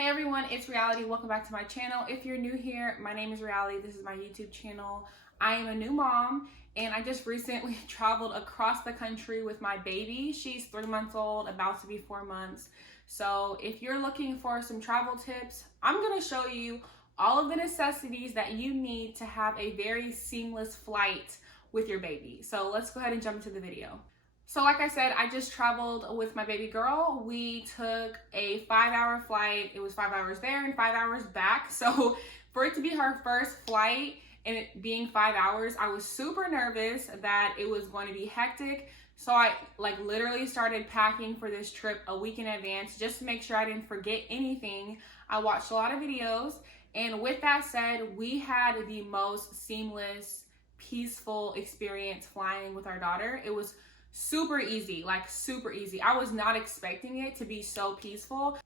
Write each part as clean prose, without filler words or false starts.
Hey everyone, it's Reality. Welcome back to my channel. If you're new here, my name is Reality. This is my YouTube channel. I am a new mom and I just recently traveled across the country with my baby. She's 3 months old, about to be 4 months. So if you're looking for some travel tips, I'm going to show you all of the necessities that you need to have a very seamless flight with your baby. So let's go ahead and jump into the video. So like I said, I just traveled with my baby girl. We took a 5-hour flight. It was 5 hours there and 5 hours back. So for it to be her first flight and it being 5 hours, I was super nervous that it was going to be hectic. So I literally started packing for this trip a week in advance just to make sure I didn't forget anything. I watched a lot of videos, and with that said, we had the most seamless, peaceful experience flying with our daughter. It was super easy, super easy. I was not expecting it to be so peaceful.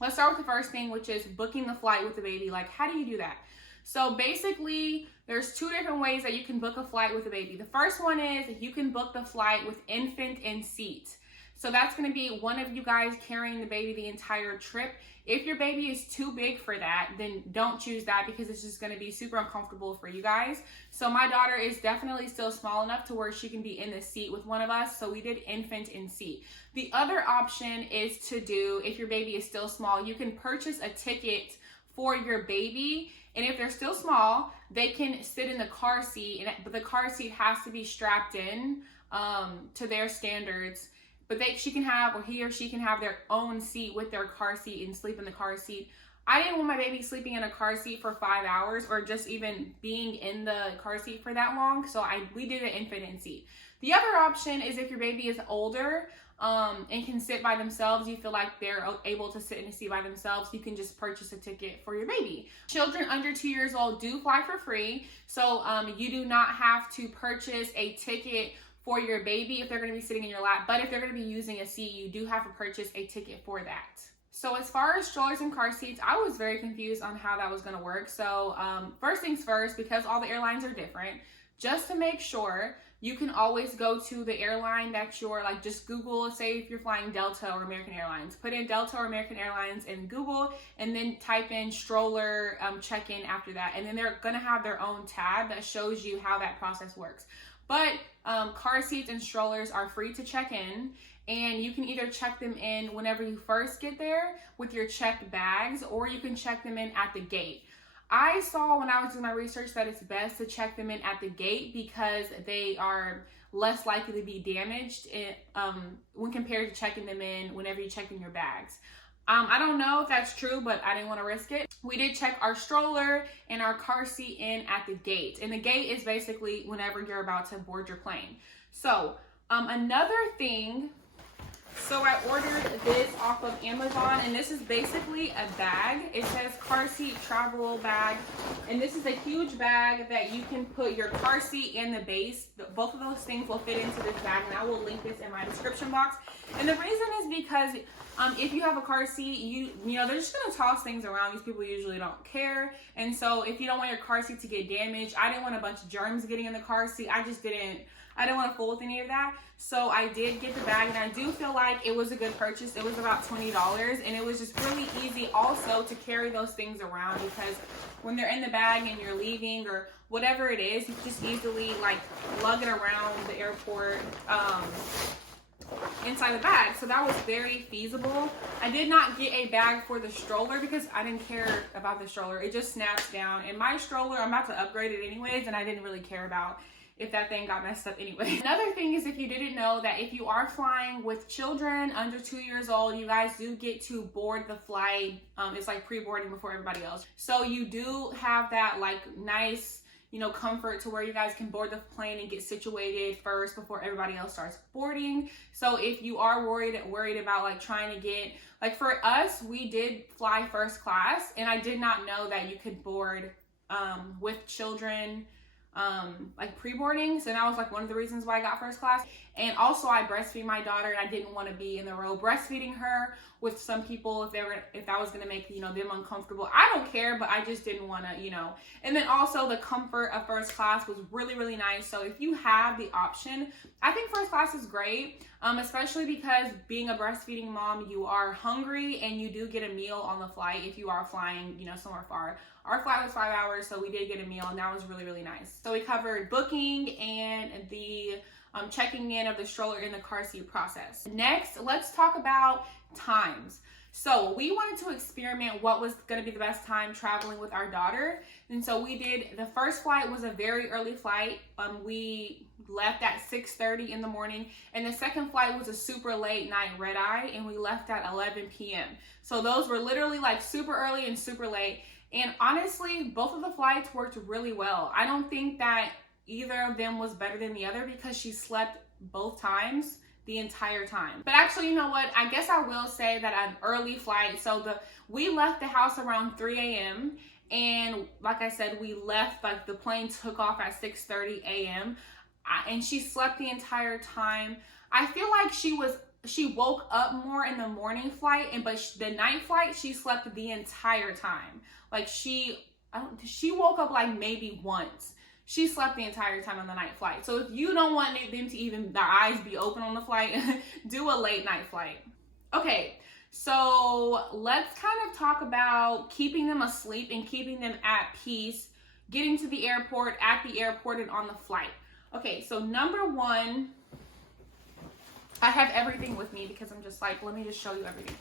Let's start with the first thing, which is booking the flight with the baby. How do you do that? So basically, there's two different ways that you can book a flight with a baby. The first one is you can book the flight with infant in seat. So that's going to be one of you guys carrying the baby the entire trip. If your baby is too big for that, then don't choose that because it's just going to be super uncomfortable for you guys. So my daughter is definitely still small enough to where she can be in the seat with one of us. So we did infant in seat. The other option is to do, if your baby is still small, you can purchase a ticket for your baby. And if they're still small, they can sit in the car seat, but the car seat has to be strapped in to their standards. But she can have, or he or she can have their own seat with their car seat and sleep in the car seat. I didn't want my baby sleeping in a car seat for 5 hours or just even being in the car seat for that long. So we did an infant in seat. The other option is if your baby is older and can sit by themselves, you feel like they're able to sit in a seat by themselves, you can just purchase a ticket for your baby. Children under 2 years old do fly for free. So you do not have to purchase a ticket for your baby if they're going to be sitting in your lap, but if they're going to be using a seat, you do have to purchase a ticket for that. So as far as strollers and car seats, I was very confused on how that was going to work. So first things first, because all the airlines are different, just to make sure, you can always go to the airline that you're just Google, say if you're flying Delta or American Airlines, put in Delta or American Airlines in Google and then type in stroller check-in after that. And then they're going to have their own tab that shows you how that process works. But car seats and strollers are free to check in, and you can either check them in whenever you first get there with your checked bags, or you can check them in at the gate. I saw when I was doing my research that it's best to check them in at the gate because they are less likely to be damaged when compared to checking them in whenever you check in your bags. I don't know if that's true, but I didn't want to risk it. We did check our stroller and our car seat in at the gate. And the gate is basically whenever you're about to board your plane. So another thing, so I ordered this off of Amazon, and this is basically a bag. It says car seat travel bag. And this is a huge bag that you can put your car seat and the base. Both of those things will fit into this bag, and I will link this in my description box. And the reason is because if you have a car seat, you know, they're just gonna toss things around. These people usually don't care. And so if you don't want your car seat to get damaged, I didn't want a bunch of germs getting in the car seat. I didn't want to fool with any of that. So I did get the bag, and I do feel like it was a good purchase. It was about $20, and it was just really easy also to carry those things around because when they're in the bag and you're leaving or whatever it is, you can just easily lug it around the airport inside the bag. So that was very feasible. I did not get a bag for the stroller because I didn't care about the stroller. It just snaps down, and my stroller, I'm about to upgrade it anyways, and I didn't really care about if that thing got messed up anyway. Another thing is, if you didn't know, that if you are flying with children under 2 years old, you guys do get to board the flight. It's pre-boarding before everybody else. So you do have that nice, comfort to where you guys can board the plane and get situated first before everybody else starts boarding. So if you are worried about trying to get, for us, we did fly first class, and I did not know that you could board with children pre-boarding. So that was one of the reasons why I got first class. And also I breastfeed my daughter, and I didn't want to be in the row breastfeeding her with some people if that was gonna make, you know, them uncomfortable. I don't care, but I just didn't want to, you know. And then also the comfort of first class was really, really nice. So if you have the option, I think first class is great, especially because being a breastfeeding mom, you are hungry and you do get a meal on the flight if you are flying, you know, somewhere far. Our flight was 5 hours, so we did get a meal, and that was really, really nice. So we covered booking and the checking in of the stroller in the car seat process. Next, let's talk about times. So we wanted to experiment what was going to be the best time traveling with our daughter. And so we did, the first flight was a very early flight. We left at 6:30 in the morning. And the second flight was a super late night red eye, and we left at 11 p.m. So those were literally like super early and super late. And honestly, both of the flights worked really well. I don't think that either of them was better than the other because she slept both times the entire time. But actually, you know what? I guess I will say that an early flight, we left the house around 3 a.m. and like I said, we left, like the plane took off at 6:30 a.m. and she slept the entire time. I feel like she woke up more in the morning flight, but the night flight, she slept the entire time. Like she woke up like maybe once. She slept the entire time on the night flight. So if you don't want them to even, their eyes be open on the flight, do a late night flight. Okay, so let's kind of talk about keeping them asleep and keeping them at peace, getting to the airport, at the airport, and on the flight. Okay, so number one, I have everything with me because I'm just like, let me just show you everything.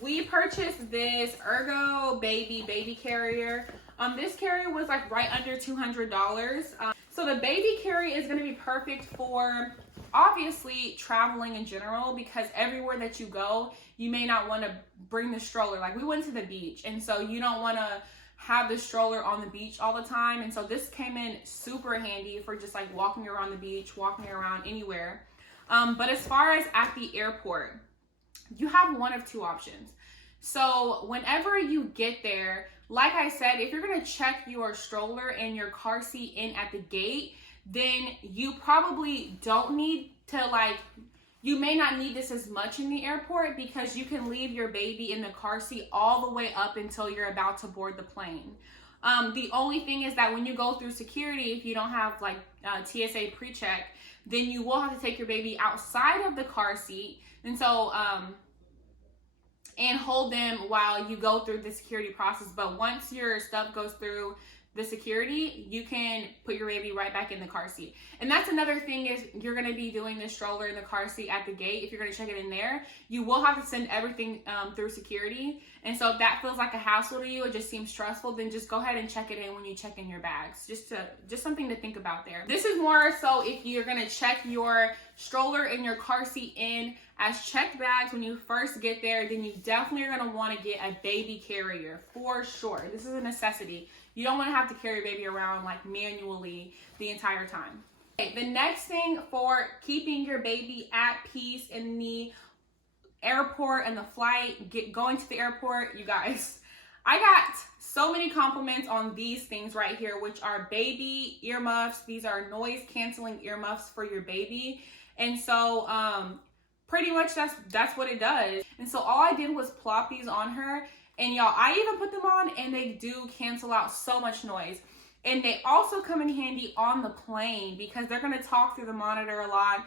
We purchased this Ergo baby carrier. This carrier was like right under $200. So the baby carrier is going to be perfect for obviously traveling in general, because everywhere that you go, you may not want to bring the stroller. Like we went to the beach, and so you don't want to have the stroller on the beach all the time. And so this came in super handy for just like walking around the beach, walking around anywhere. But as far as at the airport, you have one of two options. So whenever you get there, like I said, if you're going to check your stroller and your car seat in at the gate, then you probably don't need to you may not need this as much in the airport, because you can leave your baby in the car seat all the way up until you're about to board the plane. The only thing is that when you go through security, if you don't have TSA pre-check, then you will have to take your baby outside of the car seat. And so, and hold them while you go through the security process. But once your stuff goes through the security, you can put your baby right back in the car seat. And that's another thing, is you're going to be doing the stroller in the car seat at the gate. If you're going to check it in there, you will have to send everything through security. And so if that feels like a hassle to you, it just seems stressful, then just go ahead and check it in when you check in your bags. Just something to think about there. This is more so if you're going to check your stroller and your car seat in as checked bags when you first get there, then you definitely are going to want to get a baby carrier for sure. This is a necessity. You don't want to have to carry a baby around manually the entire time. Okay, the next thing for keeping your baby at peace in the airport and the flight, going to the airport, you guys, I got so many compliments on these things right here, which are baby ear muffs. These are noise canceling ear muffs for your baby. And so pretty much that's what it does. And so all I did was plop these on her, and y'all, I even put them on, and they do cancel out so much noise. And they also come in handy on the plane, because they're going to talk through the monitor a lot,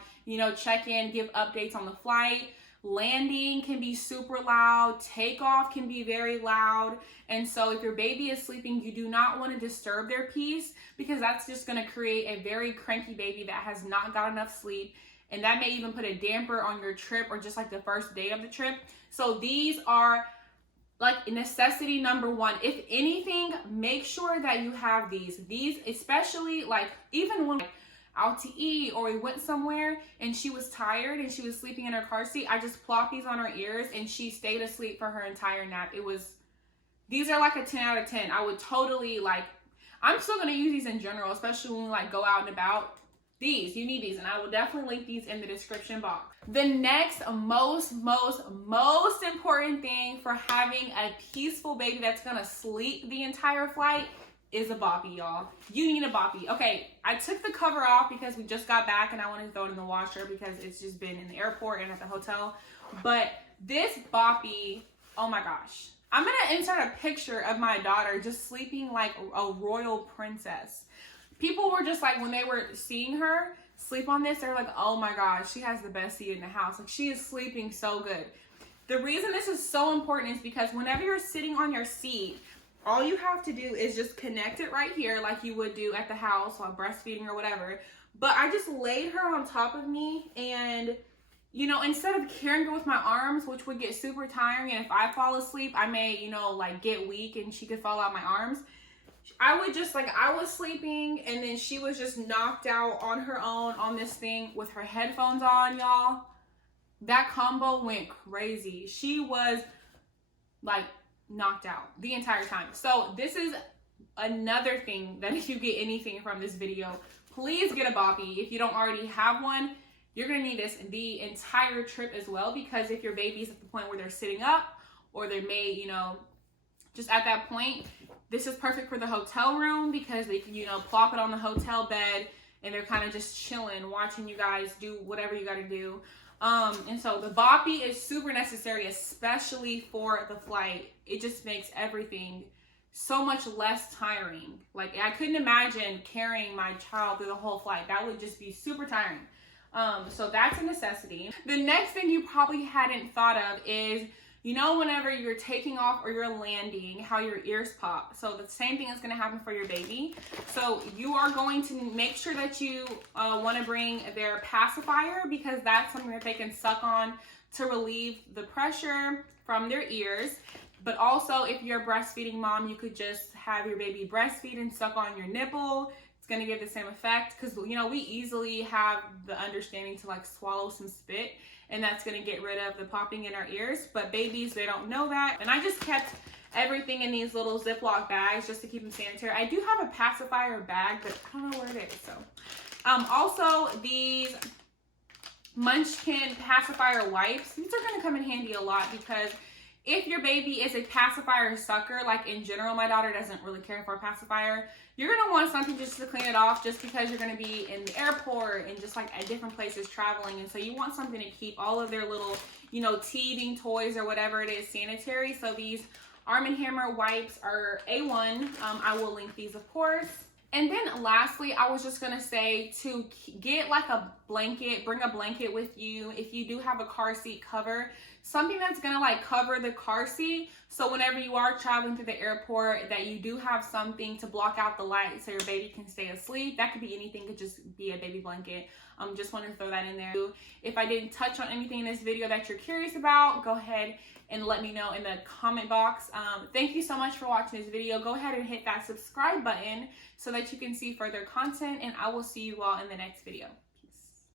check in, give updates on the flight. Landing can be super loud. Takeoff can be very loud. And so if your baby is sleeping, you do not want to disturb their peace, because that's just going to create a very cranky baby that has not got enough sleep. And that may even put a damper on your trip, or just the first day of the trip. So these are necessity number one. If anything, make sure that you have these. These, especially even when out to eat or we went somewhere and she was tired and she was sleeping in her car seat, I just plopped these on her ears and she stayed asleep for her entire nap. These are a 10 out of 10. I would totally I'm still going to use these in general, especially when we go out and about. You need these, and I will definitely link these in the description box. The next most important thing for having a peaceful baby that's gonna sleep the entire flight is a Boppy, y'all. You need a Boppy. Okay, I took the cover off because we just got back and I wanted to throw it in the washer because it's just been in the airport and at the hotel. But This Boppy, oh my gosh. I'm gonna insert a picture of my daughter just sleeping like a royal princess. People were just like, when they were seeing her sleep on this, they're like, oh my gosh, she has the best seat in the house. Like, she is sleeping so good. The reason this is so important is because whenever you're sitting on your seat, all you have to do is just connect it right here like you would do at the house while breastfeeding or whatever. But I just laid her on top of me, and you know, instead of carrying her with my arms, which would get super tiring, and if I fall asleep, I may, you know, like get weak and she could fall out my arms. I would just, like, I was sleeping and then she was just knocked out on her own on this thing with her headphones on, y'all. That combo went crazy. She was like knocked out the entire time. So this is another thing that if you get anything from this video, please get a Boppy. If you don't already have one, you're gonna need this the entire trip as well, because if your baby's at the point where they're sitting up or they may, you know, just at that point, this is perfect for the hotel room because they can, you know, plop it on the hotel bed and they're kind of just chilling, watching you guys do whatever you gotta do. And so the Boppy is super necessary, especially for the flight. It just makes everything so much less tiring. Like, I couldn't imagine carrying my child through the whole flight. That would just be super tiring. So that's a necessity. The next thing you probably hadn't thought of is, you know, whenever you're taking off or you're landing, how your ears pop. So the same thing is going to happen for your baby. So you are going to make sure that you want to bring their pacifier, because that's something that they can suck on to relieve the pressure from their ears. But also, if you're a breastfeeding mom, you could just have your baby breastfeed and suck on your nipple. It's going to give the same effect, because, you know, we easily have the understanding to like swallow some spit, and that's going to get rid of the popping in our ears. But babies, they don't know that. And I just kept everything in these little Ziploc bags just to keep them sanitary. I do have a pacifier bag, but I don't know where it is. So also these Munchkin pacifier wipes, these are going to come in handy a lot, because if your baby is a pacifier sucker, like in general, my daughter doesn't really care for a pacifier, you're going to want something just to clean it off, just because you're going to be in the airport and just like at different places traveling. And so you want something to keep all of their little, you know, teething toys or whatever it is sanitary. So these Arm & Hammer wipes are A1. I will link these, of course. And then lastly, I was just going to say to get like a blanket, bring a blanket with you. If you do have a car seat cover, something that's going to like cover the car seat. So whenever you are traveling to the airport, that you do have something to block out the light so your baby can stay asleep. That could be anything, could just be a baby blanket. Just wanted to throw that in there. If I didn't touch on anything in this video that you're curious about, go ahead and let me know in the comment box. Thank you so much for watching this video. Go ahead and hit that subscribe button so that you can see further content, and I will see you all in the next video.